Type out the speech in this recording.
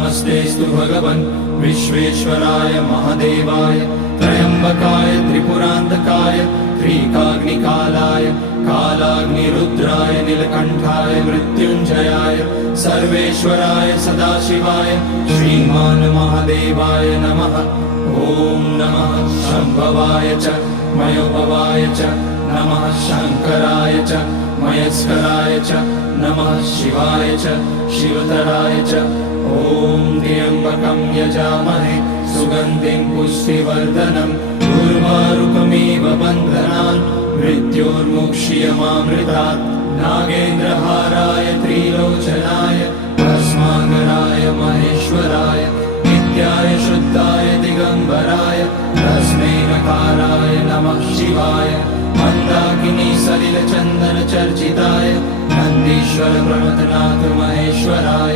नमस्तेस्तु भगवन् विश्वेश्वराय महादेवाय त्र्यम्बकाय त्रिपुरान्तकाय त्रिकाग्निकालाय कालाग्निरुद्राय नीलकण्ठाय मृत्युञ्जयाय सर्वेश्वराय सदाशिवाय श्रीमान् महादेवाय नमः। ॐ नमः शम्भवाय च मयोभवाय च नमः शङ्कराय च मयस्कराय च नमः शिवाय च शिवतराय च। ॐ त्र्यम्बकं यजामहे सुगन्धिं पुष्टिवर्धनम् उर्वारुकमिव बन्धनान् मृत्योर्मुक्ष्यमामृतात्। नागेन्द्रहाराय त्रिलोचनाय भस्माङ्गराय महेश्वराय नित्याय शुद्धाय दिगम्बराय तस्मै नकाराय नमः शिवाय। मन्दाकिनी सलिलचन्दन चर्चिताय नन्दीश्वर प्रमथनाथ महेश्वराय